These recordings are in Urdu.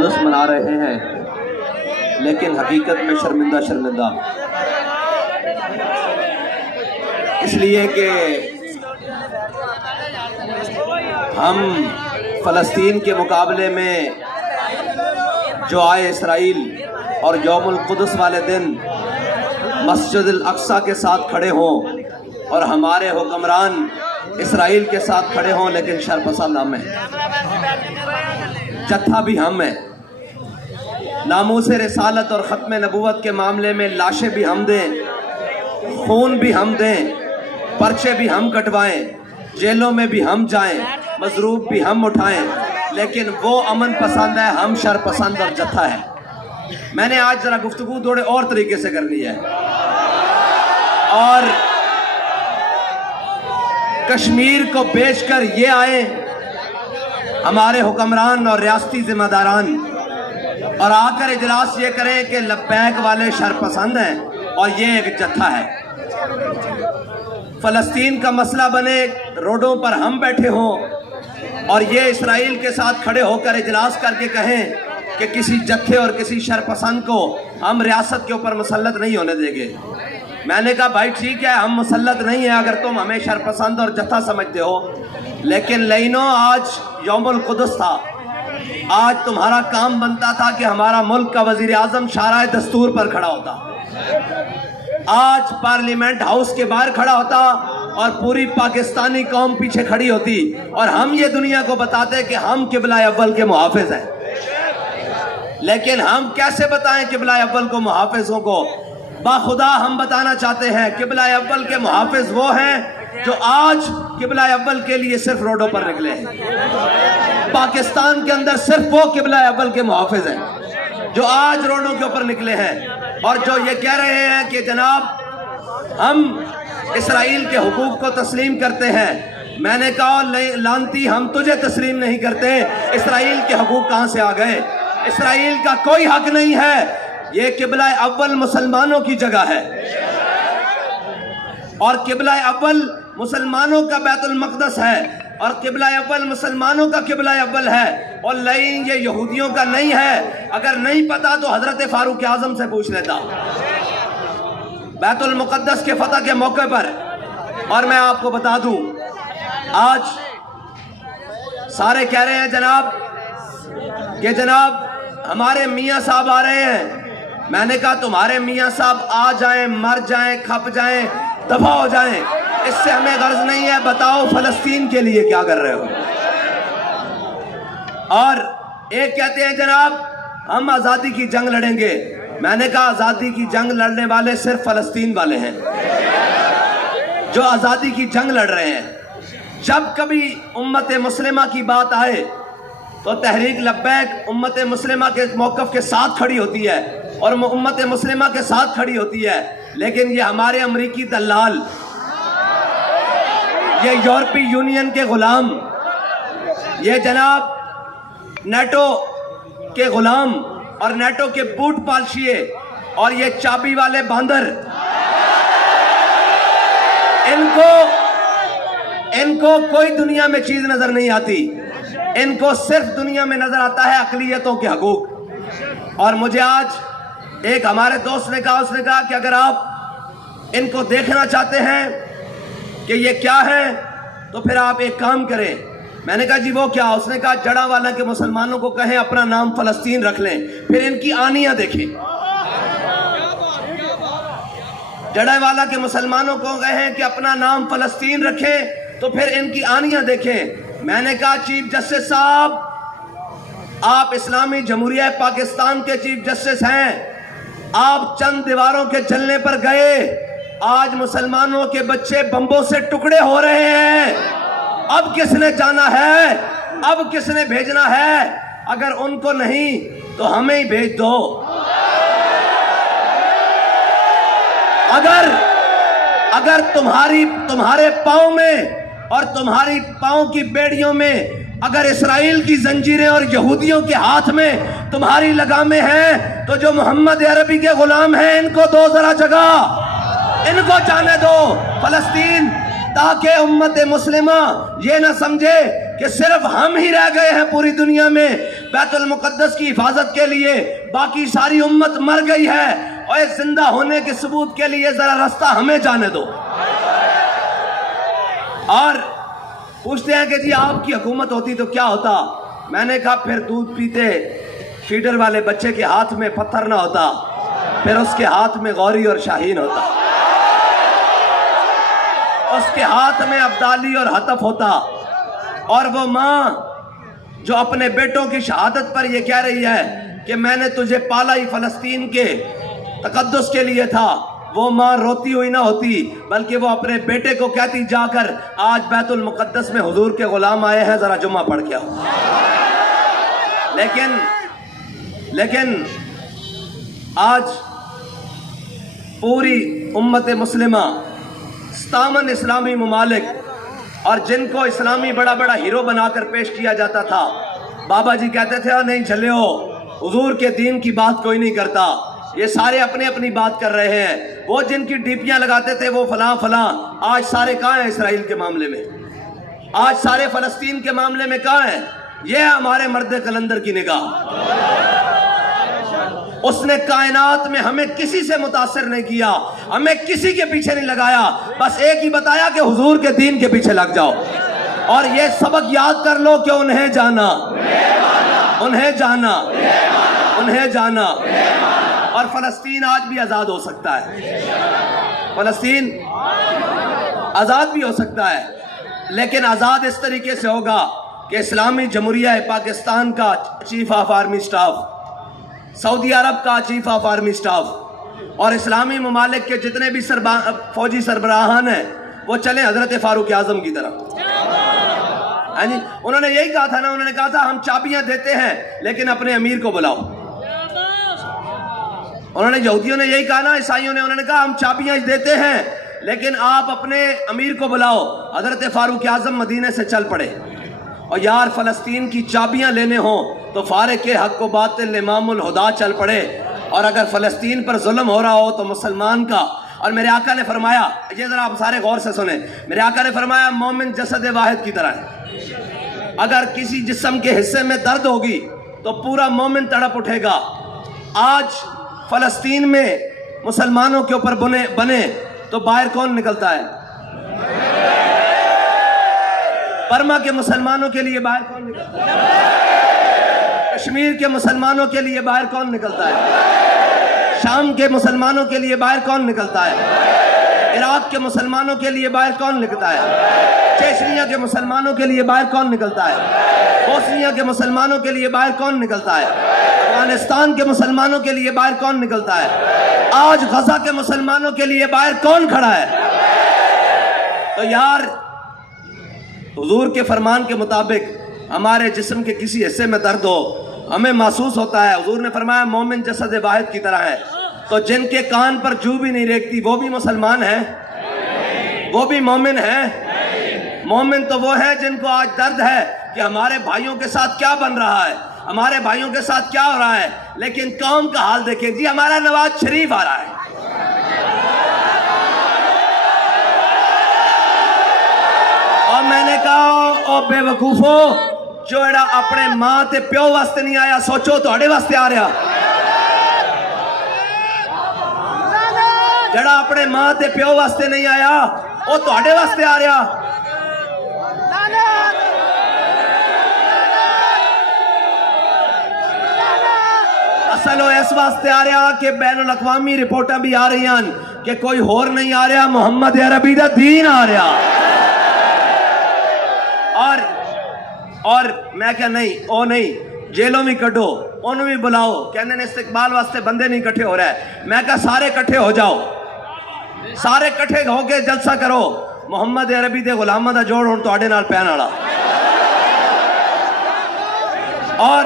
القدس منا رہے ہیں، لیکن حقیقت میں شرمندہ اس لیے کہ ہم فلسطین کے مقابلے میں جو آئے اسرائیل اور یوم القدس والے دن مسجد الاقصی کے ساتھ کھڑے ہوں اور ہمارے حکمران اسرائیل کے ساتھ کھڑے ہوں، لیکن شرپسند ہم ہیں، جتھا بھی ہم ہیں، ناموس رسالت اور ختم نبوت کے معاملے میں لاشیں بھی ہم دیں، خون بھی ہم دیں، پرچے بھی ہم کٹوائیں، جیلوں میں بھی ہم جائیں، مضروب بھی ہم اٹھائیں، لیکن وہ امن پسند ہے، ہم شر پسند اور جتھا ہے۔ میں نے آج ذرا گفتگو تھوڑے اور طریقے سے کرنی ہے، اور کشمیر کو بیچ کر یہ آئے ہمارے حکمران اور ریاستی ذمہ داران، اور آ کر اجلاس یہ کریں کہ لبیک والے شر پسند ہیں اور یہ ایک جتھا ہے۔ فلسطین کا مسئلہ بنے، روڈوں پر ہم بیٹھے ہوں اور یہ اسرائیل کے ساتھ کھڑے ہو کر اجلاس کر کے کہیں کہ کسی جتھے اور کسی شر پسند کو ہم ریاست کے اوپر مسلط نہیں ہونے دیں گے۔ میں نے کہا بھائی ٹھیک ہے، ہم مسلط نہیں ہیں اگر تم ہمیں شر پسند اور جتھا سمجھتے ہو، لیکن لینو آج یوم القدس تھا، آج تمہارا کام بنتا تھا کہ ہمارا ملک کا وزیر اعظم شارع دستور پر کھڑا ہوتا، آج پارلیمنٹ ہاؤس کے باہر کھڑا ہوتا اور پوری پاکستانی قوم پیچھے کھڑی ہوتی، اور ہم یہ دنیا کو بتاتے کہ ہم قبلہ اول کے محافظ ہیں۔ لیکن ہم کیسے بتائیں قبلہ اول کو محافظوں کو؟ باخدا ہم بتانا چاہتے ہیں قبلہ اول کے محافظ وہ ہیں جو آج قبلہ اول کے لیے صرف روڈوں پر نکلے ہیں۔ پاکستان کے اندر صرف وہ قبلہ اول کے محافظ ہیں جو آج روڈوں کے اوپر نکلے ہیں اور جو یہ کہہ رہے ہیں کہ جناب ہم اسرائیل کے حقوق کو تسلیم کرتے ہیں۔ میں نے کہا لانتی، ہم تجھے تسلیم نہیں کرتے، اسرائیل کے حقوق کہاں سے آ گئے؟ اسرائیل کا کوئی حق نہیں ہے، یہ قبلہ اول مسلمانوں کی جگہ ہے، اور قبلہ اول مسلمانوں کا بیت المقدس ہے، اور قبلہ اول مسلمانوں کا قبلہ اول ہے، اور لائن یہ یہودیوں کا نہیں ہے۔ اگر نہیں پتا تو حضرت فاروق اعظم سے پوچھ لیتا بیت المقدس کے فتح کے موقع پر۔ اور میں آپ کو بتا دوں، آج سارے کہہ رہے ہیں جناب کہ جناب ہمارے میاں صاحب آ رہے ہیں۔ میں نے کہا تمہارے میاں صاحب آ جائیں، مر جائیں، کھپ جائیں، دفع ہو جائیں، اس سے ہمیں غرض نہیں ہے، بتاؤ فلسطین کے لیے کیا کر رہے ہو؟ اور ایک کہتے ہیں جناب ہم آزادی کی جنگ لڑیں گے۔ میں نے کہا آزادی کی جنگ لڑنے والے صرف فلسطین والے ہیں جو آزادی کی جنگ لڑ رہے ہیں۔ جب کبھی امت مسلمہ کی بات آئے تو تحریک لبیک امت مسلمہ کے موقف کے ساتھ کھڑی ہوتی ہے اور امت مسلمہ کے ساتھ کھڑی ہوتی ہے، لیکن یہ ہمارے امریکی دلال، یہ یورپی یونین کے غلام، یہ جناب نیٹو کے غلام اور نیٹو کے بوٹ پالشیے اور یہ چابی والے باندر، ان کو کوئی دنیا میں چیز نظر نہیں آتی، ان کو صرف دنیا میں نظر آتا ہے اقلیتوں کے حقوق۔ اور مجھے آج ایک ہمارے دوست نے کہا، اس نے کہا کہ اگر آپ ان کو دیکھنا چاہتے ہیں کہ یہ کیا ہے تو پھر آپ ایک کام کریں۔ میں نے کہا جی وہ کیا؟ اس نے کہا جڑا والا کے مسلمانوں کو کہیں اپنا نام فلسطین رکھ لیں، پھر ان کی آنیاں دیکھیں۔ جڑا والا کے مسلمانوں کو کہیں کہ اپنا نام فلسطین رکھیں تو پھر ان کی آنیاں دیکھیں۔ میں نے کہا چیف جسٹس صاحب، آپ اسلامی جمہوریہ پاکستان کے چیف جسٹس ہیں، آپ چند دیواروں کے جلنے پر گئے، آج مسلمانوں کے بچے بمبوں سے ٹکڑے ہو رہے ہیں، اب کس نے جانا ہے؟ اب کس نے بھیجنا ہے؟ اگر ان کو نہیں تو ہمیں ہی بھیج دو۔ اگر تمہارے پاؤں میں اور تمہاری پاؤں کی بیڑیوں میں اگر اسرائیل کی زنجیریں اور یہودیوں کے ہاتھ میں تمہاری لگامیں ہیں تو جو محمد عربی کے غلام ہیں ان کو دو ذرا جگہ، ان کو جانے دو فلسطین، تاکہ امت مسلمہ یہ نہ سمجھے کہ صرف ہم ہی رہ گئے ہیں پوری دنیا میں، بیت المقدس کی حفاظت کے لیے باقی ساری امت مر گئی ہے، اور اس زندہ ہونے کے ثبوت کے لیے ذرا راستہ ہمیں جانے دو۔ اور پوچھتے ہیں کہ جی آپ کی حکومت ہوتی تو کیا ہوتا؟ میں نے کہا پھر دودھ پیتے فیڈر والے بچے کے ہاتھ میں پتھر نہ ہوتا، پھر اس کے ہاتھ میں غوری اور شاہین ہوتا، اس کے ہاتھ میں ابدالی اور حتف ہوتا، اور وہ ماں جو اپنے بیٹوں کی شہادت پر یہ کہہ رہی ہے کہ میں نے تجھے پالا ہی فلسطین کے تقدس کے لیے تھا، وہ ماں روتی ہوئی نہ ہوتی، بلکہ وہ اپنے بیٹے کو کہتی جا کر آج بیت المقدس میں حضور کے غلام آئے ہیں، ذرا جمعہ پڑھ کے آؤ۔ لیکن آج پوری امت مسلمہ 57 اسلامی ممالک، اور جن کو اسلامی بڑا بڑا ہیرو بنا کر پیش کیا جاتا تھا، بابا جی کہتے تھے نہیں جھلیو، حضور کے دین کی بات کوئی نہیں کرتا، یہ سارے اپنی اپنی بات کر رہے ہیں، وہ جن کی ڈیپیاں لگاتے تھے وہ فلاں فلاں، آج سارے کہاں ہیں اسرائیل کے معاملے میں؟ آج سارے فلسطین کے معاملے میں کہاں ہیں؟ یہ ہے ہمارے مرد قلندر کی نگاہ۔ اس نے کائنات میں ہمیں کسی سے متاثر نہیں کیا، ہمیں کسی کے پیچھے نہیں لگایا، بس ایک ہی بتایا کہ حضور کے دین کے پیچھے لگ جاؤ، اور یہ سبق یاد کر لو کہ انہیں جانا، انہیں جانا، انہیں جانا، اور فلسطین آج بھی آزاد ہو سکتا ہے، فلسطین آزاد بھی ہو سکتا ہے، لیکن آزاد اس طریقے سے ہوگا کہ اسلامی جمہوریہ پاکستان کا چیف آف آرمی سٹاف، سعودی عرب کا چیف آف آرمی سٹاف، اور اسلامی ممالک کے جتنے بھی فوجی سربراہان ہیں وہ چلیں حضرت فاروق اعظم کی طرف۔ انہوں نے یہی کہا تھا نا، انہوں نے کہا تھا ہم چابیاں دیتے ہیں لیکن اپنے امیر کو بلاؤ۔ انہوں نے یہودیوں نے یہی کہا نا، عیسائیوں نے، انہوں نے کہا ہم چابیاں دیتے ہیں لیکن آپ اپنے امیر کو بلاؤ۔ حضرت فاروق اعظم مدینے سے چل پڑے، اور یار فلسطین کی چابیاں لینے ہوں تو فارق حق و باطل امام الہدا چل پڑے، اور اگر فلسطین پر ظلم ہو رہا ہو تو مسلمان کا۔ اور میرے آقا نے فرمایا، یہ ذرا آپ سارے غور سے سنیں، میرے آقا نے فرمایا مومن جسد واحد کی طرح ہے، اگر کسی جسم کے حصے میں درد ہوگی تو پورا مومن تڑپ اٹھے گا۔ آج فلسطین میں مسلمانوں کے اوپر بنے تو باہر کون نکلتا ہے؟ برما کے مسلمانوں کے لیے باہر کون نکلتا ہے؟ کشمیر کے مسلمانوں کے لیے باہر کون نکلتا ہے؟ شام کے مسلمانوں کے لیے باہر کون نکلتا ہے؟ عراق کے مسلمانوں کے لیے باہر کون نکلتا ہے؟ چیچنیا کے مسلمانوں کے لیے باہر کون نکلتا ہے؟ بوسنیا کے مسلمانوں کے لیے باہر کون نکلتا ہے؟ افغانستان کے مسلمانوں کے لیے باہر کون نکلتا ہے؟ آج غزہ کے مسلمانوں کے لیے باہر کون کھڑا ہے؟ تو یار حضور کے فرمان کے مطابق ہمارے جسم کے کسی حصے میں درد ہو، ہمیں محسوس ہوتا ہے، حضور نے فرمایا مومن جسد واحد کی طرح ہے، تو جن کے کان پر جو بھی نہیں ریکتی وہ بھی مسلمان ہیں، وہ بھی مومن ہیں؟ مومن تو وہ ہیں جن کو آج درد ہے کہ ہمارے بھائیوں کے ساتھ کیا بن رہا ہے، ہمارے بھائیوں کے ساتھ کیا ہو رہا ہے، لیکن قوم کا حال دیکھیں جی، ہمارا نواز شریف آ رہا ہے، اور میں نے کہا او بے وقوفو، جو ایڈا اپنے ماں تے پیو واسطے نہیں آیا، سوچو توڑے واسطے آ رہا، جڑا اپنے ماں تے پیو واسطے نہیں آیا او توڑے واسطے آ رہا۔ اصل اس واسطے آ رہا کہ بین الاقوامی رپورٹاں بھی آ رہی ہیں کہ کوئی ہور نہیں آ رہا، محمد عربی دا دین آ رہا۔ اور میں کہا نہیں، او نہیں، جیلوں بھی کٹو، انہوں بھی بلاؤ، کہنے نے استقبال واسطے بندے نہیں کٹھے ہو رہے، میں کہا سارے کٹھے ہو جاؤ، سارے کٹھے ہو کے جلسہ کرو، محمد عربی دے غلامہ دا جوڑ ہون توڑے نال پہن آڑا، اور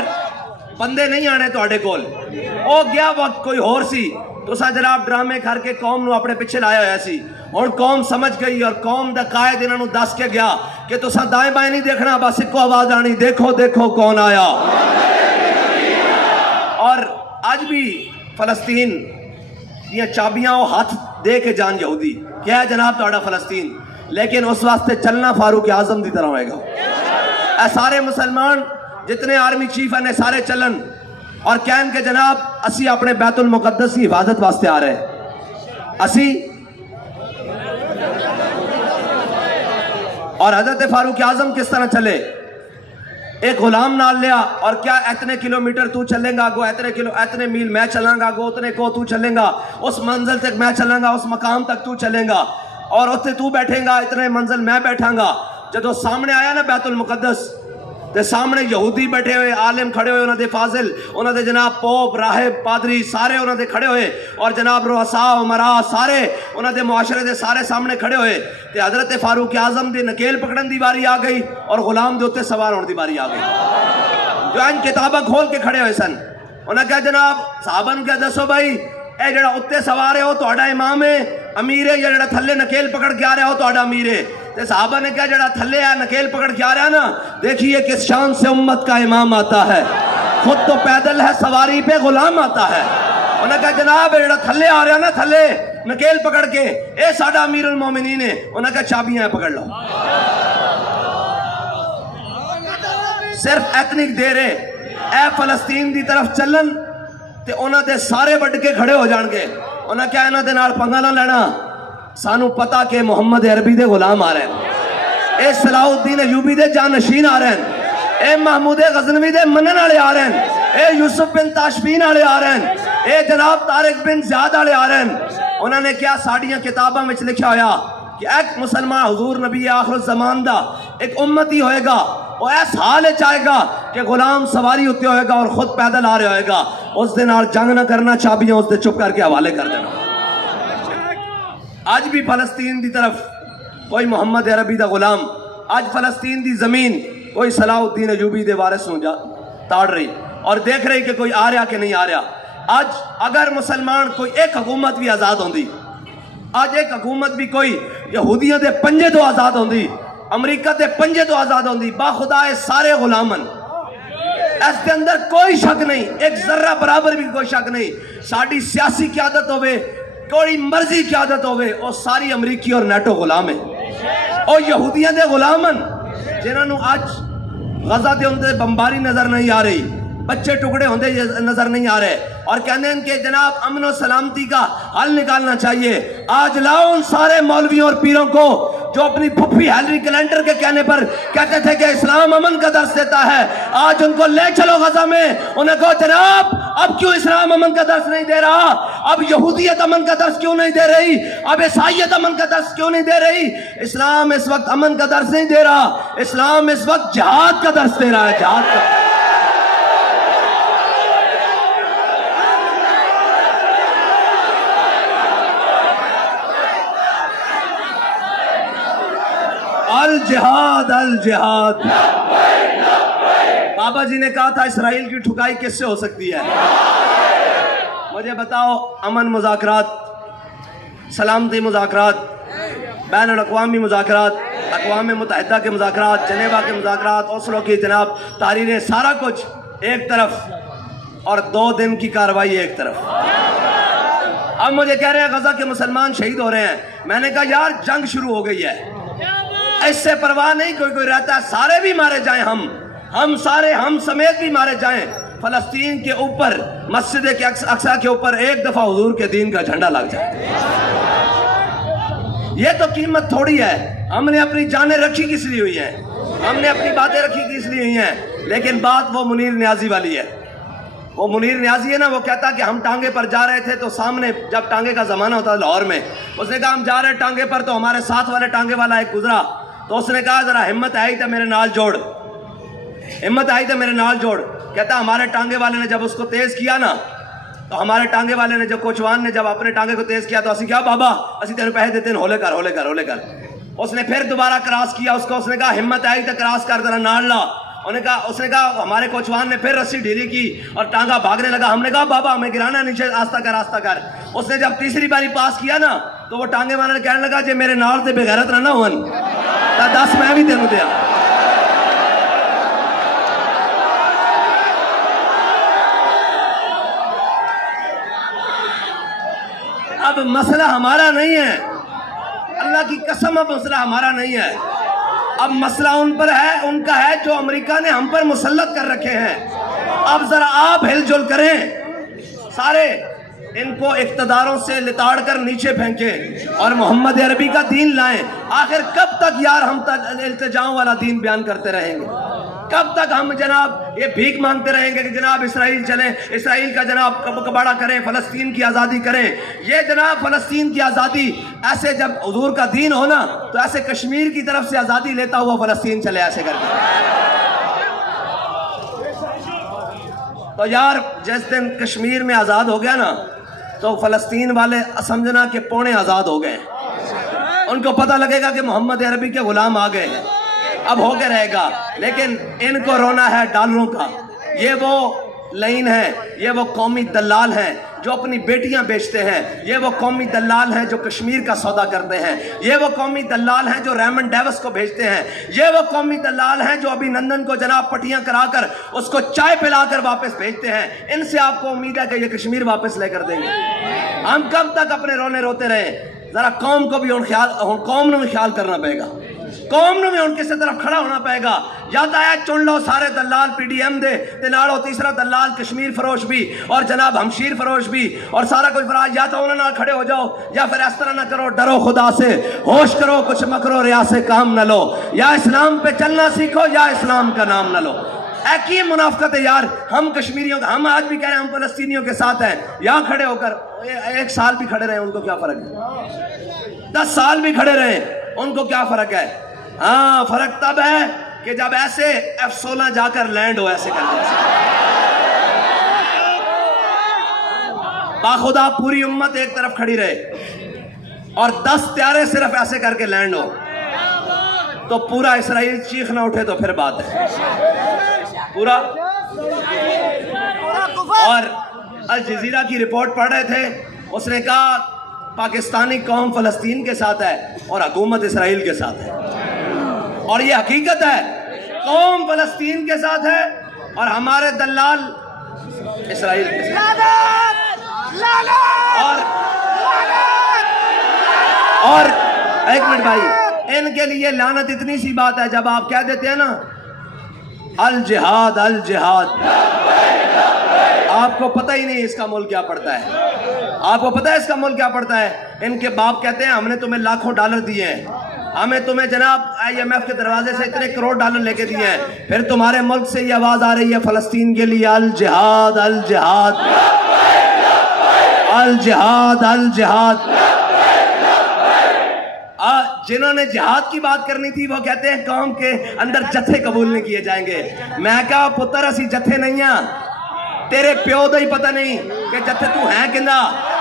بندے نہیں آنے توڑے کول، او گیا وقت کوئی ہور سی، تو سا جناب ڈرامے کر کے قوم نو اپنے پچھے لایا ہویا سی، اور قوم سمجھ گئی، اور قوم دا قائد انہوں نے دس کے گیا کہ تو سا دائیں بائیں نہیں دیکھنا، بس ایک کو آواز آنی، دیکھو دیکھو کون آیا۔ اور آج بھی فلسطین یہ چابیاں وہ ہاتھ دے کے جان یہودی، کیا ہے جناب توڑا فلسطین، لیکن اس واسطے چلنا فاروق اعظم دی طرح ہوئے گا۔ اے سارے مسلمان جتنے آرمی چیف ہیں سارے چلن اور کہن کہ جناب اسی اپنے بیت المقدس کی حفاظت واسطے آ رہے ہیں اسی. اور حضرت فاروق اعظم کس طرح چلے؟ ایک غلام نال لیا اور کیا اتنے کلومیٹر تو چلیں گا گو اتنے میل میں چلاں گا گو اتنے کو تو چلیں گا اس منزل تک میں چلاں گا اس مقام تک تو چلیں گا اور اتنے تو بیٹھیں گا اتنے منزل میں بیٹھاں گا. جدو سامنے آیا نا بیت المقدس تے سامنے یہودی بیٹھے ہوئے عالم کھڑے ہوئے انہوں دے فاضل انہوں دے جناب پوپ راہب پادری سارے انہوں دے کھڑے ہوئے اور جناب رؤساء امراء سارے انہوں دے معاشرے دے سارے سامنے کھڑے ہوئے تے حضرت فاروق اعظم دی نکیل پکڑن دی باری آ گئی اور غلام دے اتے سوار ہونے دی باری آ گئی. جو ان کتابہ کھول کے کھڑے ہوئے سن انہوں نے کہا جناب صحابہ نے کہا دسو بھائی اے جڑا اتے سوار ہے وہ تہاڈا امام ہے امیر ہے یا جڑا تھلے نکیل پکڑ کے آ رہا ہے وہ تہاڈا امیر ہے؟ تے صحابہ نے کہا جڑا تھلے ہے نکیل پکڑ کے آ رہا ہے نا دیکھیے کس شان سے امت کا امام آتا ہے خود تو پیدل ہے سواری پہ غلام آتا ہے. انہوں نے کہا جناب جڑا تھلے آ رہا ہے نا تھلے نکیل پکڑ کے اے ساڈا امیر المومنین ہے. انہوں نے کہا چابیاں پکڑ لو. صرف ایتنک دے رہے اے فلسطین دی طرف چلن تے انہوں دے سارے بڑھ کے کھڑے ہو جان گے. انہوں نے کہا انہوں دے نال پنگا نہ لینا سانو پتا کہ محمد عربی دے غلام آ رہے ہیں اے صلاح الدین ایوبی دے جانشین آ رہے ہیں اے محمود غزنوی دے منن والے آ رہے ہیں اے یوسف بن تاشفین والے آ رہے ہیں اے جناب طارق بن زیاد والے آ رہے ہیں. انہوں نے کیا ساڑیاں کتاباں میں لکھا ہویا کہ ایک مسلمان حضور نبی آخر الزمان دا ایک امتی ہوئے گا وہ ایس حال چاہے گا کہ غلام سواری ہوتے ہوئے گا اور خود پیدل آ رہے ہوئے گا اس دن آر جنگ نہ کرنا چابیاں اس دے چپ کر کے حوالے کر دینا. آج بھی فلسطین دی طرف کوئی محمد عربی دا غلام آج فلسطین دی زمین کوئی صلاح الدین ایوبی دے وارث نو تاڑ رہی اور دیکھ رہی کہ کوئی آ رہا کہ نہیں آ رہا. آج اگر مسلمان کوئی ایک حکومت بھی آزاد ہوندی آج ایک حکومت بھی کوئی یہودیاں دے پنجے تو آزاد ہوندی امریکہ دے پنجے تو آزاد ہوندی با خدا سارے غلامن اس دے اندر کوئی شک نہیں ایک ذرہ برابر بھی کوئی شک نہیں. ساڑی سیاسی قیادت ہوئے کوئی مرضی قیادت ہوئے وہ ساری امریکی اور نیٹو غلام ہیں اور یہودیاں دے غلامن جنہاں نو آج غزہ دے اندر بمباری نظر نہیں آ رہی بچے ٹکڑے ہوندے نظر نہیں آ رہے اور کہنے ہیں کہ جناب امن و سلامتی کا حل نکالنا چاہیے. آج لاؤ ان سارے مولویوں اور پیروں کو جو اپنی پھپھی ہیلری کلنٹر کے کہنے پر کہتے تھے کہ اسلام امن کا درس دیتا ہے آج ان کو لے چلو غزہ میں انہیں کہو جناب اب کیوں اسلام امن کا درس نہیں دے رہا اب یہودیت امن کا درس کیوں نہیں دے رہی اب عیسائیت امن کا درس کیوں نہیں دے رہی. اسلام اس وقت امن کا درس نہیں دے رہا اسلام اس وقت جہاد کا درس دے رہا ہے جہاد کا. الجہاد الجہاد. بابا جی نے کہا تھا اسرائیل کی ٹھکائی کس سے ہو سکتی ہے؟ مجھے بتاؤ امن مذاکرات سلامتی مذاکرات بین الاقوامی مذاکرات اقوام متحدہ کے مذاکرات جنیوا کے مذاکرات اوسلو کی جناب تحریریں سارا کچھ ایک طرف اور 2 دن کی کارروائی ایک طرف. اب مجھے کہہ رہے ہیں غزہ کے مسلمان شہید ہو رہے ہیں. میں نے کہا یار جنگ شروع ہو گئی ہے اس سے پرواہ نہیں کوئی رہتا ہے سارے بھی مارے جائیں ہم سارے ہم سمیت بھی مارے جائیں. فلسطین کے اوپر مسجد اقصی کے اوپر ایک دفعہ حضور کے دین کا جھنڈا لگ جائے یہ تو قیمت تھوڑی ہے. ہم نے اپنی جانیں رکھی کس لیے ہوئی ہیں ہم نے اپنی باتیں رکھی کس لیے ہوئی ہیں لیکن بات وہ منیر نیازی والی ہے. وہ منیر نیازی ہے نا وہ کہتا کہ ہم ٹانگے پر جا رہے تھے تو سامنے جب ٹانگے کا زمانہ ہوتا لاہور میں اس نے کہا ہم جا رہے ٹانگے پر تو ہمارے ساتھ والے ٹانگے والا ایک گزرا تو اس نے کہا ذرا ہمت آئی تو میرے نال جوڑ ہمت آئی تو میرے نال جوڑ. کہتا ہمارے ٹانگے والے نے جب اس کو تیز کیا نا تو ہمارے ٹانگے والے نے جب کوچوان نے جب اپنے ٹانگے کو تیز کیا تو اسی کیا بابا اسی تیرے پیسے دیتے ہیں ہولے کر. اس نے پھر دوبارہ کراس کیا اس کو اس نے کہا ہمت آئی تو کراس کر ذرا نال لا. اس نے کہا ہمارے کوچوان نے پھر رسی ڈھیلی کی اور ٹانگا بھاگنے لگا. ہم نے کہا بابا ہمیں گرانا نیچے آستہ کر. اس نے جب تیسری باری پاس کیا نا تو وہ ٹانگے والے نے کہنے لگا جی میرے نال سے بغیرت نہ ہون تا 10 میں بھی تینوں دیا. اب مسئلہ ہمارا نہیں ہے اللہ کی قسم اب مسئلہ ہمارا نہیں ہے. اب مسئلہ ان پر ہے، ان کا ہے جو امریکہ نے ہم پر مسلط کر رکھے ہیں. اب ذرا آپ ہل جل کریں، سارے ان کو اقتداروں سے لتاڑ کر نیچے پھینکیں اور محمد عربی کا دین لائیں. آخر کب تک یار ہم التجاؤں والا دین بیان کرتے رہیں گے؟ کب تک ہم جناب یہ بھیک مانگتے رہیں گے کہ جناب اسرائیل چلیں، اسرائیل کا جناب کباڑہ کریں، فلسطین کی آزادی کریں؟ یہ جناب فلسطین کی آزادی ایسے جب حضور کا دین ہونا تو ایسے کشمیر کی طرف سے آزادی لیتا ہوا فلسطین چلے ایسے کر کے. تو یار جس دن کشمیر میں آزاد ہو گیا نا تو فلسطین والے سمجھنا کہ پونے آزاد ہو گئے. ان کو پتہ لگے گا کہ محمد عربی کے غلام آ گئے ہیں، اب ہو کے رہے گا. لیکن ان کو رونا ہے ڈالروں کا. یہ وہ لائن ہے، یہ وہ قومی دلال ہیں جو اپنی بیٹیاں بیچتے ہیں. یہ وہ قومی دلال ہیں جو کشمیر کا سودا کرتے ہیں. یہ وہ قومی دلال ہیں جو ریمنڈ ڈیوس کو بھیجتے ہیں. یہ وہ قومی دلال ہیں جو ابھی نندن کو جناب پٹیاں کرا کر اس کو چائے پلا کر واپس بھیجتے ہیں. ان سے آپ کو امید ہے کہ یہ کشمیر واپس لے کر دیں گے. ہم کب تک اپنے رونے روتے رہے؟ ذرا قوم کو بھی قوم نے بھی خیال کرنا پڑے گا. قوم نے بھی ان کسی طرف کھڑا ہونا پائے گا. یا تو ہے چن لو سارے دلال پی ڈی ایم دے تے نالو تیسرا دلال کشمیر فروش بھی اور جناب ہمشیر فروش بھی اور سارا کچھ فراج. یا تو انہوں نے کھڑے ہو جاؤ یا پھر اس طرح نہ کرو. ڈرو خدا سے، ہوش کرو، کچھ مکرو ریا سے کام نہ لو. یا اسلام پہ چلنا سیکھو یا اسلام کا نام نہ لو. ایک ہی منافقت ہے یار. ہم کشمیریوں کا، ہم آج بھی کہہ رہے ہیں ہم فلسطینیوں کے ساتھ ہیں. یہاں کھڑے ہو کر 1 سال بھی کھڑے رہے ان کو کیا فرق ہے؟ 10 سال بھی کھڑے رہے ان کو کیا فرق ہے؟ ہاں فرق تب ہے کہ جب ایسے F-16 جا کر لینڈ ہو ایسے کر کے. باخدا پوری امت ایک طرف کھڑی رہے اور 10 طیارے صرف ایسے کر کے لینڈ ہو تو پورا اسرائیل چیخ نہ اٹھے تو پھر بات ہے پورا. اور الجزیرہ کی رپورٹ پڑھ رہے تھے، اس نے کہا پاکستانی قوم فلسطین کے ساتھ ہے اور حکومت اسرائیل کے ساتھ ہے. اور یہ حقیقت ہے، قوم فلسطین کے ساتھ ہے اور ہمارے دلال اسرائیل کے ساتھ. اور ایک منٹ بھائی، ان کے لیے لعنت اتنی سی بات ہے جب آپ کہہ دیتے ہیں نا الجہاد الجہاد، آپ کو پتہ ہی نہیں اس کا مول کیا پڑتا ہے. آپ کو پتہ ہے اس کا مول کیا پڑتا ہے؟ ان کے باپ کہتے ہیں ہم نے تمہیں لاکھوں ڈالر دیے ہیں، ہمیں تمہیں جناب IMF کے دروازے سے اتنے کروڑ ڈالر لے کے دیے ہیں، پھر تمہارے ملک سے یہ آواز آ رہی ہے فلسطین کے لیے الجہاد الجہاد الجہاد الجہاد. جنہوں نے جہاد کی بات کرنی تھی وہ کہتے ہیں قوم کے اندر جتھے قبول نہیں کیے جائیں گے. میں کہا پتر اسی جتھے نہیں ہیں، تیرے پیو دا ہی پتہ نہیں کہ جتھے تو ہیں کندا.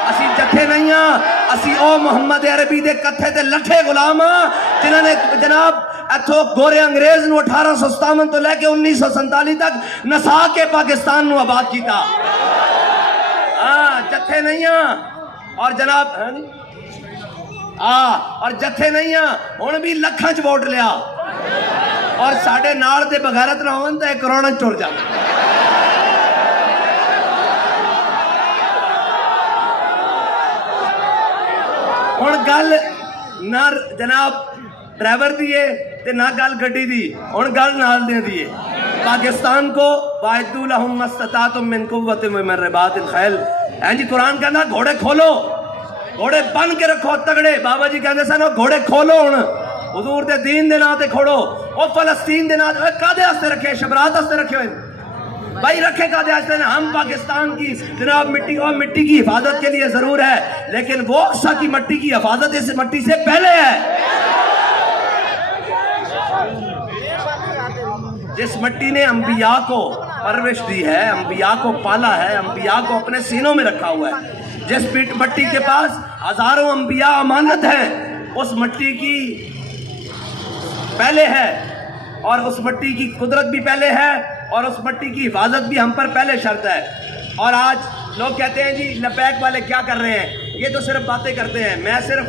اسی جتھے نہیں ہیں، اسی او محمد عربی دے کتھے تے لٹھے غلام ہاں جنہوں نے جناب اتھو گورے انگریز نو 1857 تو لے کے 1947 تک نسا کے پاکستان نو آباد کیتا. جتھے نہیں ہیں اور جناب اور جتھے نہیں ہیں ہن بھی لکھاں چ ووٹ لیا اور ساڈے نال تے بغیرت نہ ہون تے کروڑاں ٹر جان. ہن گل نہ جناب ڈرائیور دیے تے نہ گل گڈی دی، ہن گل نال دے دیے. پاکستان کو وَاعِدُّوا لَهُم مَّا اسْتَطَعْتُم مِّن قُوَّةٍ وَمِن رِّبَاطِ الْخَيْلِ. جی قرآن کہنا گھوڑے کھولو، گھوڑے بن کے رکھو تگڑے. بابا جی کہندے سن گھوڑے کھولو ہن حضور دے دین دے نام تے کھوڑو. او فلسطین دے نام کادے واسطے رکھے؟ شبرات واسطے رکھے ہوئے بھائی. رکھے کادے واسطے؟ ہم پاکستان کی جناب مٹی اور مٹی کی حفاظت کے لیے ضرور ہے، لیکن وہ اقصی کی مٹی کی حفاظت اس مٹی سے پہلے ہے. جس مٹی نے انبیاء کو پرورش دی ہے، انبیاء کو پالا ہے، انبیاء کو اپنے سینوں میں رکھا ہوا ہے، جس مٹی کے پاس ہزاروں انبیاء امانت ہیں، اس مٹی کی پہلے ہے اور اس مٹی کی قدرت بھی پہلے ہے اور اس مٹی کی حفاظت بھی ہم پر پہلے شرط ہے. اور آج لوگ کہتے ہیں جی لبیک والے کیا کر رہے ہیں، یہ تو صرف باتیں کرتے ہیں. میں صرف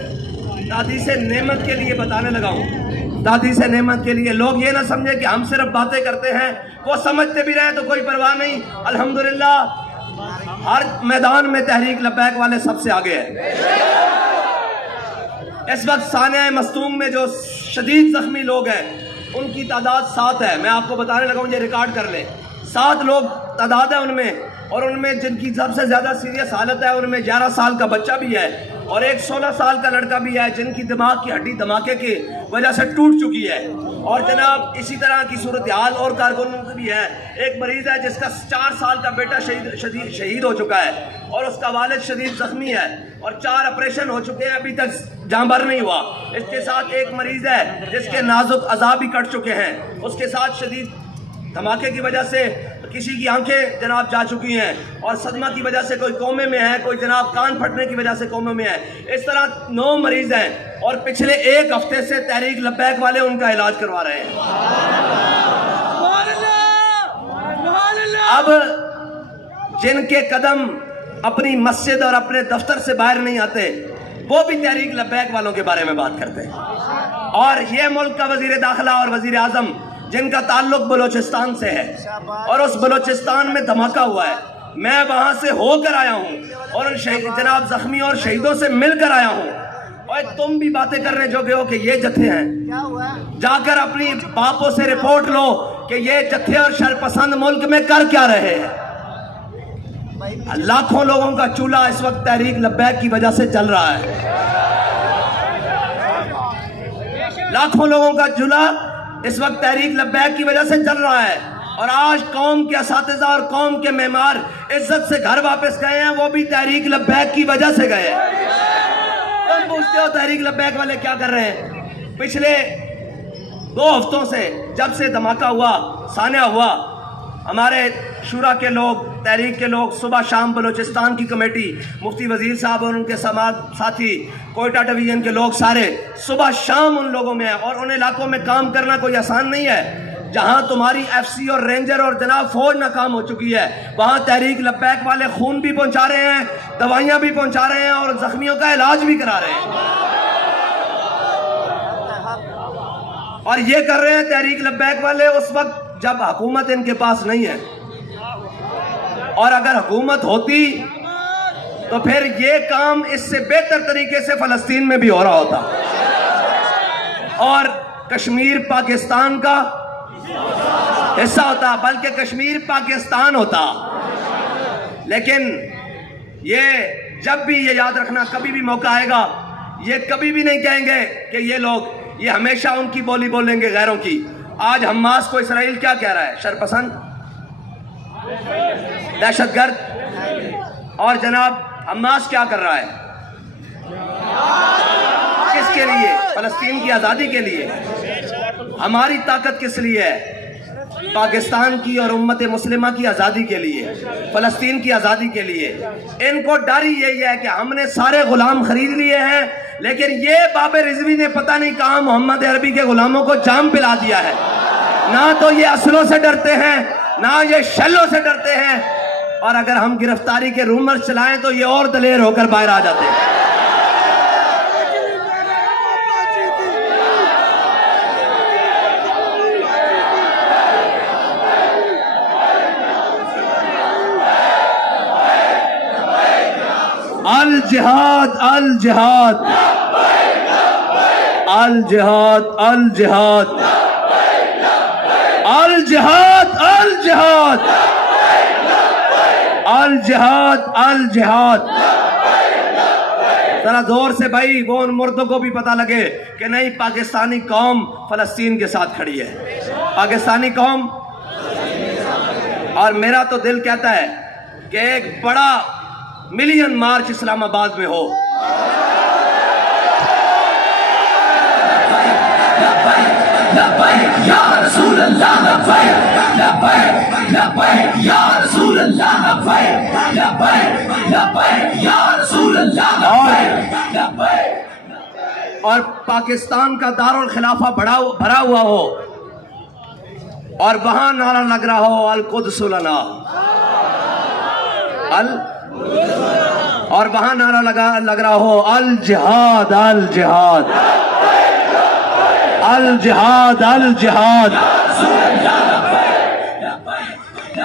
حدیث نعمت کے لیے بتانے لگا ہوں، حدیث نعمت کے لیے. لوگ یہ نہ سمجھے کہ ہم صرف باتیں کرتے ہیں، وہ سمجھتے بھی رہے تو کوئی پرواہ نہیں. الحمدللہ ہر میدان میں تحریک لبیک والے سب سے آگے ہے. اس وقت سانحہ مصدوم میں جو شدید زخمی لوگ ہیں ان کی تعداد 7 ہے. میں آپ کو بتانے لگا ہوں, یہ ریکارڈ کر لیں. 7 لوگ تعداد ہے ان میں, اور ان میں جن کی سب سے زیادہ سیریس حالت ہے ان میں 11 سال کا بچہ بھی ہے اور ایک 16 سال کا لڑکا بھی ہے جن کی دماغ کی ہڈی دھماکے کی وجہ سے ٹوٹ چکی ہے. اور جناب اسی طرح کی صورتحال اور کارکنوں کی بھی ہے. ایک مریض ہے جس کا 4 سال کا بیٹا شہید ہو چکا ہے اور اس کا والد شدید زخمی ہے اور 4 آپریشن ہو چکے ہیں, ابھی تک جاں بھر نہیں ہوا. اس کے ساتھ ایک مریض ہے جس کے نازک اعضاء بھی کٹ چکے ہیں. اس کے ساتھ شدید دھماکے کی وجہ سے کسی کی آنکھیں جناب جا چکی ہیں اور صدمہ کی وجہ سے کوئی کومے میں ہے, کوئی جناب کان پھٹنے کی وجہ سے کومے میں ہے. اس طرح 9 مریض ہیں اور پچھلے 1 ہفتے سے تحریک لبیک والے ان کا علاج کروا رہے ہیں. اب جن کے قدم اپنی مسجد اور اپنے دفتر سے باہر نہیں آتے وہ بھی تحریک لبیک والوں کے بارے میں بات کرتے ہیں. اور یہ ملک کا وزیر داخلہ اور وزیر اعظم جن کا تعلق بلوچستان سے ہے اور اس بلوچستان میں دھماکہ ہوا ہے, میں وہاں سے ہو کر آیا ہوں اور ان جناب زخمی اور شہیدوں سے مل کر آیا ہوں. اور تم بھی باتیں کرنے جو گے ہو کہ یہ جتھے ہیں, جا کر اپنی باپوں سے رپورٹ لو کہ یہ جتھے اور شرپسند ملک میں کر کیا رہے ہیں. لاکھوں لوگوں کا چولہا اس وقت تحریک لبیک کی وجہ سے چل رہا ہے. لاکھوں لوگوں کا چولہا اس وقت تحریک لبیک کی وجہ سے چل رہا ہے. اور آج قوم کے اساتذہ اور قوم کے معمار عزت سے گھر واپس گئے ہیں, وہ بھی تحریک لبیک کی وجہ سے گئے ہیں. تم پوچھتے ہو تحریک لبیک والے کیا کر رہے ہیں؟ پچھلے 2 ہفتوں سے جب سے دھماکہ ہوا, سانحہ ہوا, ہمارے شورا کے لوگ, تحریک کے لوگ صبح شام بلوچستان کی کمیٹی, مفتی وزیر صاحب اور ان کے ساتھی, کوئٹہ ڈویژن کے لوگ سارے صبح شام ان لوگوں میں ہیں. اور ان علاقوں میں کام کرنا کوئی آسان نہیں ہے جہاں تمہاری ایف سی اور رینجر اور جناب فوج ناکام ہو چکی ہے. وہاں تحریک لبیک والے خون بھی پہنچا رہے ہیں, دوائیاں بھی پہنچا رہے ہیں اور زخمیوں کا علاج بھی کرا رہے ہیں. اور یہ کر رہے ہیں تحریک لبیک والے اس وقت جب حکومت ان کے پاس نہیں ہے. اور اگر حکومت ہوتی تو پھر یہ کام اس سے بہتر طریقے سے فلسطین میں بھی ہو رہا ہوتا اور کشمیر پاکستان کا حصہ ہوتا, بلکہ کشمیر پاکستان ہوتا. لیکن یہ جب بھی, یہ یاد رکھنا, کبھی بھی موقع آئے گا یہ کبھی بھی نہیں کہیں گے کہ یہ لوگ, یہ ہمیشہ ان کی بولی بولیں گے غیروں کی. آج حماس کو اسرائیل کیا کہہ رہا ہے؟ شرپسند, دہشت گرد. اور جناب حماس کیا کر رہا ہے؟ کس کے لیے؟ فلسطین کی آزادی کے لیے. ہماری طاقت کس لیے ہے؟ پاکستان کی اور امت مسلمہ کی آزادی کے لیے, فلسطین کی آزادی کے لیے. ان کو ڈر ہی یہی ہے کہ ہم نے سارے غلام خرید لیے ہیں, لیکن یہ باب رضوی نے پتہ نہیں کہاں محمد عربی کے غلاموں کو جام پلا دیا ہے. نہ تو یہ اسلوں سے ڈرتے ہیں, نہ یہ شلوں سے ڈرتے ہیں, اور اگر ہم گرفتاری کے رومر چلائیں تو یہ اور دلیر ہو کر باہر آ جاتے ہیں. الجہاد الجہاد الجہاد الجہاد الجہاد الجہاد الجہاد الجہاد. ذرا زور سے بھائی, وہ ان مردوں کو بھی پتہ لگے کہ نہیں, پاکستانی قوم فلسطین کے ساتھ کھڑی ہے. پاکستانی قوم. اور میرا تو دل کہتا ہے کہ ایک بڑا ملین مارچ اسلام آباد میں ہو. لبیک یا رسول اللہ, لبیک لبیک لبیک یا رسول اللہ, لبیک لبیک لبیک یا رسول اللہ, لبیک. اور پاکستان کا دارالخلافہ بھرا ہوا ہو اور وہاں نعرہ لگ رہا ہو القدس لنا, اور وہاں نعرہ لگ رہا ہو الجہاد الجہاد الجہاد الجہاد.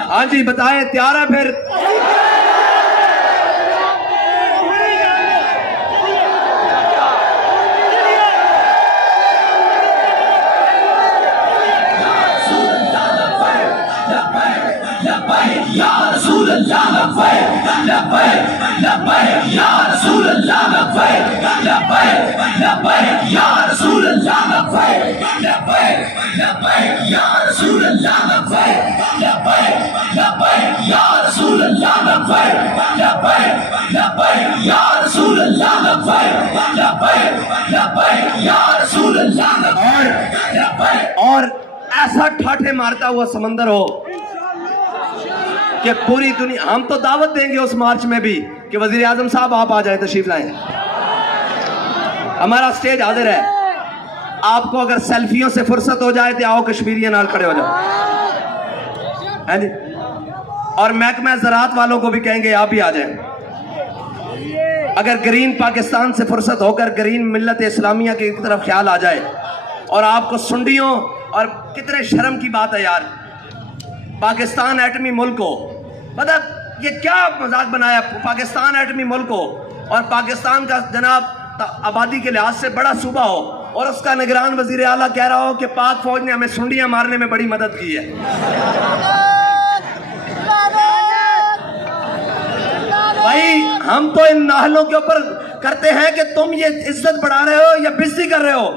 ہاں جی بتائیں, تیار ہے پھر؟ اور ایسا ٹھاٹھے مارتا ہوا سمندر ہو کہ پوری دنیا، ہم تو دعوت دیں گے اس مارچ میں بھی کہ وزیر اعظم صاحب آپ آ جائیں، تشریف لائیں، ہمارا سٹیج حاضر ہے، آپ کو اگر سیلفیوں سے فرصت ہو جائے تو آؤ کشمیریوں نال کھڑے ہو جاؤ، اور محکمہ زراعت والوں کو بھی کہیں گے آپ بھی آ جائیں، اگر گرین پاکستان سے فرصت ہو کر گرین ملت اسلامیہ کی طرف خیال آ جائے، اور آپ کو سنڈیوں، اور کتنے شرم کی بات ہے یار، پاکستان ایٹمی ملک ہو، مطلب یہ کیا مذاق بنایا، پاکستان ایٹمی ملک ہو اور پاکستان کا جناب آبادی کے لحاظ سے بڑا صوبہ ہو، اور اس کا نگران وزیر اعلیٰ کہہ رہا ہو کہ پاک فوج نے ہمیں سنڈیاں مارنے میں بڑی مدد کی ہے۔ بھائی ہم تو ان ناہلوں کے اوپر کرتے ہیں کہ تم یہ عزت بڑھا رہے ہو یا بزدلی کر رہے ہو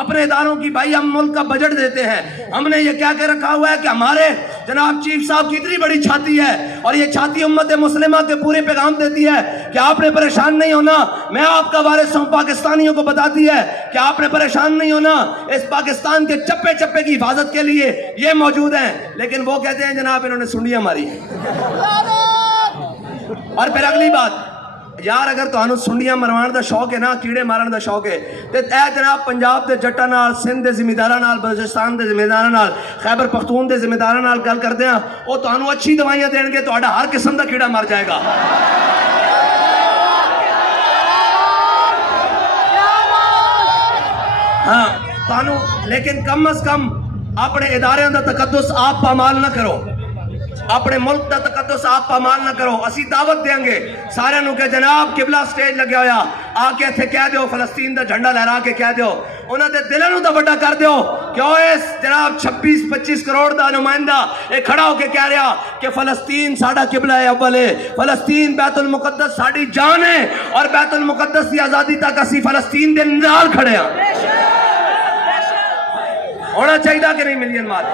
اپنے اداروں کی۔ بھائی ہم ملک کا بجٹ دیتے ہیں، ہم نے یہ کیا کہ رکھا ہوا ہے کہ ہمارے جناب چیف صاحب کی اتنی بڑی چھاتی ہے، اور یہ چھاتی امت مسلمہ کے پورے پیغام دیتی ہے کہ آپ نے پریشان نہیں ہونا، میں آپ کا وارث ہوں، پاکستانیوں کو بتاتی ہے کہ آپ نے پریشان نہیں ہونا، اس پاکستان کے چپے چپے کی حفاظت کے لیے یہ موجود ہیں، لیکن وہ کہتے ہیں جناب انہوں نے سنڈیاں ماری ہیں۔ اور پھر اگلی بات، یار اگر تو سنڈیاں مروان دا شوق ہے نا، کیڑے مارن دا شوق ہے، تے اے جناب پنجاب دے جٹاں نال، سندھ دے زمینداراں نال، بلوچستان دے زمینداراں نال، خیبر پختون دے زمینداراں نال گل کردے ہاں، او تانوں اچھی دوائیاں دین گے، تہاڈا ہر قسم دا کیڑا مر جائے گا۔ ہاں تانوں، لیکن کم از کم اپنے اداریاں دا تقدس آپ پامال نہ کرو، اپنے ملک دا تقدس آپ پامال نہ کرو۔ اسی دعوت دیں گے سارے نو کہ جناب قبلہ سٹیج لگے ہویا، آ کے تھے کہہ دیو فلسطین دا جھنڈا لہرا کے کہہ دیو، انہاں دے دلوں نو دا بڑا کر دیو کہ اویس جناب 26-25 کروڑ دا نمائندہ ایک کھڑا ہو کے کہہ رہا کہ فلسطین ساڑا قبلہ اول ہے، فلسطین بیت المقدس ساڑی جان ہے، اور بیت المقدس دی آزادی تک اسی فلسطین دے نال کھڑے ہاں۔ ہونا چاہیے کہ نہیں ملین مارچ؟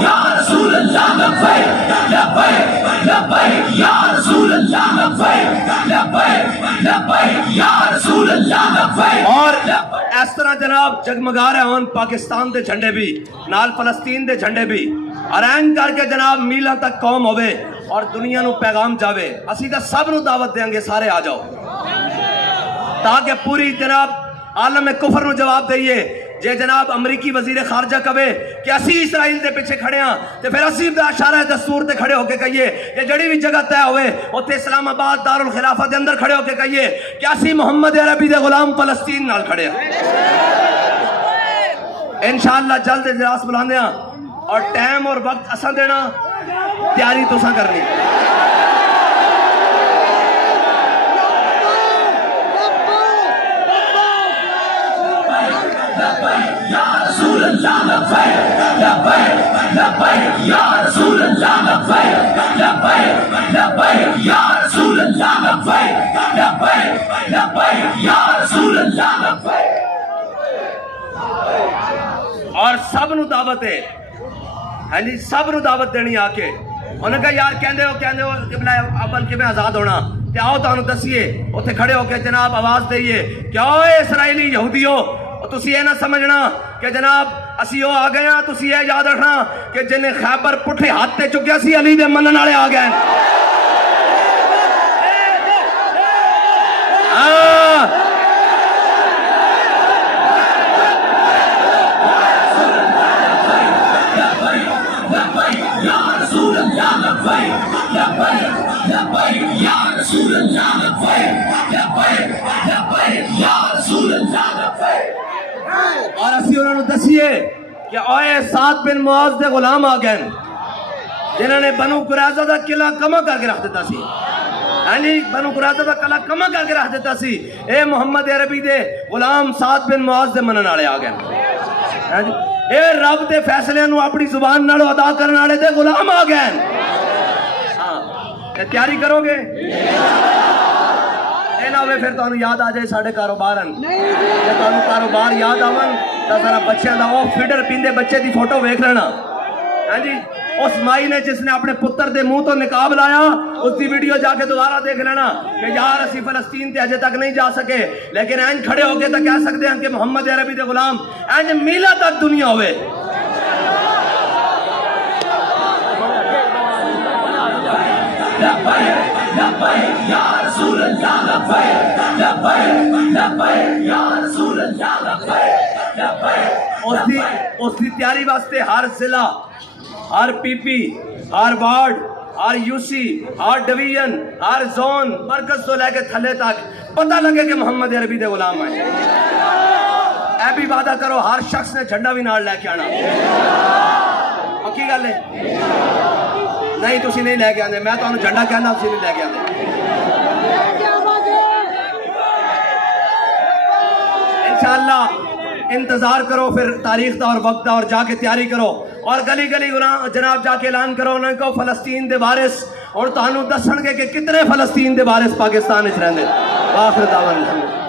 یا رسول اللہ لبیک لبیک لبیک یا رسول اللہ لبیک لبیک لبیک یا رسول اللہ لبیک۔ اور اس طرح جناب جگمگا رہے ہون پاکستان دے جھنڈے بھی نال، فلسطین دے جھنڈے بھی، ارینج کر کے جناب میلاں تک قوم ہوئے اور دنیا نو پیغام جاوے۔ اسی دا سب نو دعوت دیں گے سارے آ جاؤ، تاکہ پوری جناب عالم کفر نو جواب دئیے۔ جے جناب امریکی وزیر خارجہ کہے کہ اسی اسرائیل دے پیچھے کھڑے ہاں، تو پھر اسی اشارہ دستور تے کھڑے ہو کے کہیے کہ جڑی بھی جگہ طے ہوئے اوتھے اسلام آباد دارالخلافہ دے اندر کھڑے ہو کے کہیے کہ اسی محمد عربی دے غلام فلسطین نال کھڑے ہیں۔ انشاءاللہ جلد اجلاس بلاندے ہاں، اور ٹائم اور وقت اساں دینا، تیاری تساں کرنی۔ یا رسول اللہ لبیک لبیک لبیک یا رسول اللہ لبیک لبیک لبیک یا رسول اللہ لبیک لبیک لبیک یا رسول اللہ لبیک۔ اور سب نو دعوت ہے، ہاں جی سب نو دعوت دینی آ کے۔ انہوں نے کہا یار کہندے ہو قبلہ اول کیویں آزاد ہونا، تے آؤ تانوں دسیے، اوتھے کھڑے ہو کے جناب آواز دئیے کہ اوے اسرائیلی یہودیو، تسی یہ نہ سمجھنا کہ جناب اسی آ گئے ہیں، تسی یہ یاد رکھنا کہ جنہیں خیبر پٹھے ہاتھ تے چکے سی علی دے منن والے آ گئے۔ اور اسی انہوں نے دسیے کہ اوے سعد بن معاذ دے غلام آ گئے جنہوں نے بنو قریظہ دا قلعہ کما کر کے رکھ دیتا سی، یعنی بنو قریظہ دا قلعہ کما کر کے رکھ دیتا سی، اے محمد عربی دے غلام سعد بن معاذ دے منن والے آ گئے۔ اے رب دے فیصلے نو اپنی زبان نالو ادا کرنے والے دے غلام آ گئے ہاں تیاری کرو گے اے نہ ہوئے پھر تانوں یاد آ جائے ساڈے کاروبار ہیں جے تانوں کاروبار یاد آون تا ذرا بچیاں دا او فیڈر پیندے بچے دی فوٹو ویکھ لینا ہاں جی اس مائی نے جس نے اپنے پتر دے منہ تو نقاب لایا اس دی ویڈیو جا کے دوبارہ دیکھ لینا کہ یار اسی فلسطین تے اجے تک نہیں جا سکے لیکن این کھڑے ہو کے تو کہہ سکتے ہیں کہ محمد عربی دے غلام این میلا تک دنیا ہوئے لبیک لبیک یا رسول اللہ لبیک لبیک لبیک یا رسول اللہ لبیک لبیک اس دی تیاری واسطے ہر ضلع ہر پی پی ہر وارڈ ہر یو سی ہر ڈویژن ہر زون مرکز تو لے کے تھلے تک پتہ لگے کہ محمد عربی دے غلام ہیں اے بھی وعدہ کرو ہر شخص نے جھنڈا بھی نال لے کے آنا پکی گل ہے نہیں تسی نہیں لے کے آنے میں تو جھنڈا کہنا تسی نہیں لے کے آنے انشاءاللہ انتظار کرو پھر تاریخ دا اور وقت دا اور جا کے تیاری کرو اور گلی گلی جناب جا کے اعلان کرو انہوں کو فلسطین دے وارث اور تانوں دسن گے کہ کتنے فلسطین دے وارث پاکستان وچ رہندے آخر دعوانا الحمد